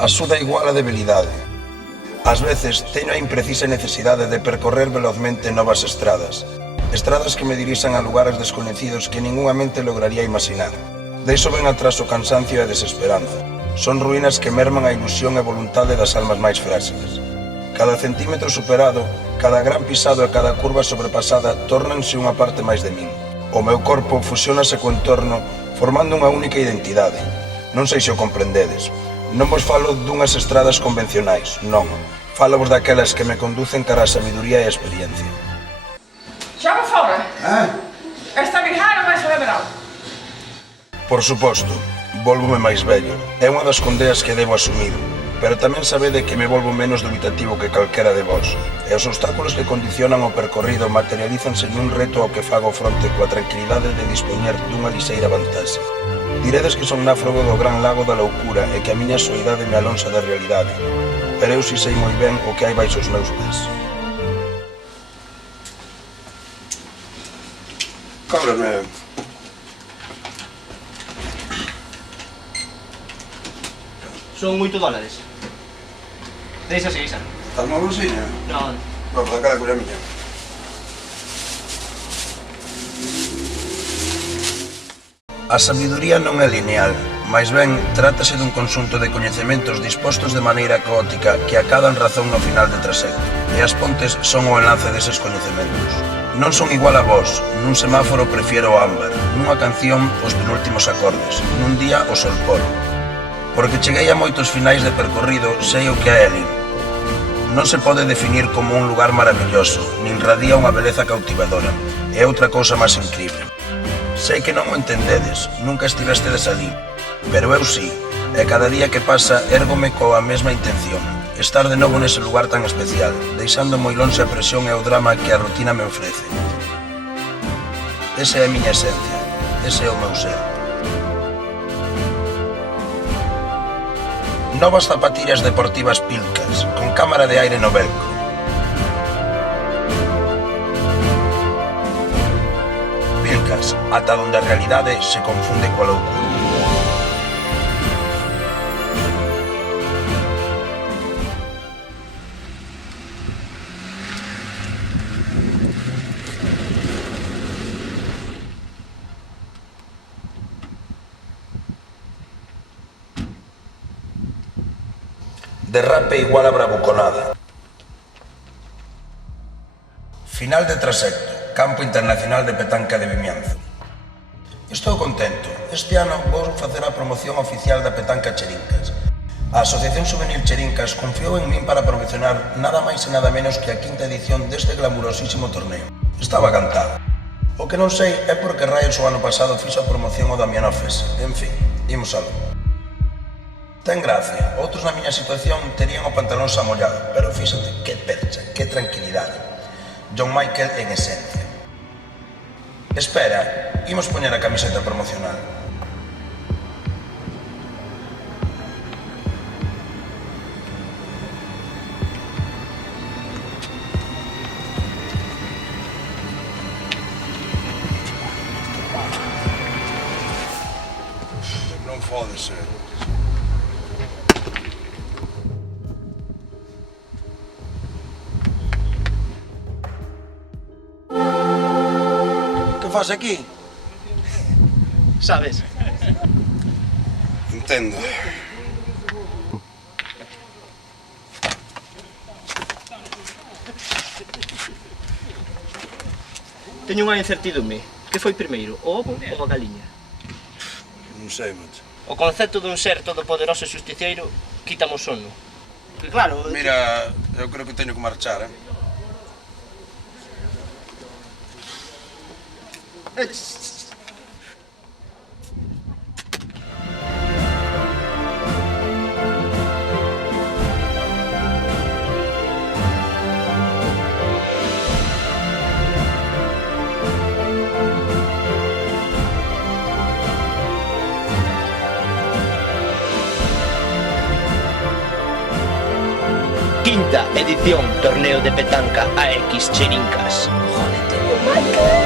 Axuda igual a debilidade. Ás veces teño a imprecisa necesidade de percorrer velozmente novas estradas. Estradas que me dirixan a lugares descoñecidos que ningunha mente lograría imaginar. Deixo ben atrás o cansancio e a desesperanza. Son ruínas que merman a ilusión e voluntade das almas máis fráxiles. Cada centímetro superado, cada gran pisado e cada curva sobrepasada tórnanse unha parte máis de min. O meu corpo fusionase co entorno formando unha única identidade. Non sei se o comprendedes. Non vos falo dunhas estradas convencionais, non. Falo vos daquelas que me conducen cara a sabiduría e a experiencia. Xa va fora? Esta virjana vai celebrar. Por suposto, volvome máis vello. É unha das condeas que debo asumir, pero tamén sabede que me volvo menos dubitativo que calquera de vós. E os obstáculos que condicionan o percorrido materialízanse nun reto ao que fago fronte coa tranquilidade de dispoñer dunha lixeira vantaxe. Diredes que son náufrago do gran lago da loucura e que a miña soidade me alonsa da realidade, pero eu si sei moi ben o que hai baixo os meus pés. Cóbrame. Son $8. Deixa. Estás na bolsiña? Non. Vamos, da cara culla miña. A sabiduría non é lineal, máis ben trátase dun conxunto de coñecementos dispostos de maneira caótica que acadan razón no final de trasecto, e as pontes son o enlace deses coñecementos. Non son igual a vos, nun semáforo prefiero o ámbar, nunha canción os penúltimos acordes, nun día o sol polo. Porque cheguei a moitos finais de percorrido, sei o que é Elin. Non se pode definir como un lugar maravilloso, nin radia unha beleza cautivadora. É outra cousa máis incrível. Sei que non o entendedes, nunca estivestedes ali, pero eu sí, e cada día que pasa érgome coa mesma intención, estar de novo nese lugar tan especial, deixando moi lonxe a presión e o drama que a rutina me ofrece. Esa é a miña esencia, ese é o meu ser. Novas zapatillas deportivas Pilcas, con cámara de aire no velcro. Pilcas, ata onde a realidade se confunde coa loucura. Derrape igual a bravuconada. Final de trasecto, Campo Internacional de Petanca de Vimianzo. Estou contento. Este ano vou facer a promoción oficial da Petanca Cherincas. A Asociación Juvenil Cherincas confiou en min para promocionar nada máis e nada menos que a quinta edición deste glamurosísimo torneo. Estaba cantado. O que non sei é porque raios o ano pasado fixo a promoción o Damiano Fese. En fin, imos algo. Ten gracia, outros na miña situación terían o pantalón xa mollado, pero fíxate, que percha, que tranquilidade. John Michael en esencia. Espera, imos poñer a camiseta promocional. Non pode ser. Que faz aquí? Sabes? Entendo. Teño unha incertidume. Que foi primeiro, o ovo ou a galiña? Non sei, macho. O concepto dun ser todopoderoso e xusticeiro quítame o sono. Que claro... Mira, eu creo que teño que marchar, Quinta edición Torneo de Petanca AX Cherincas. Jódete, Michael.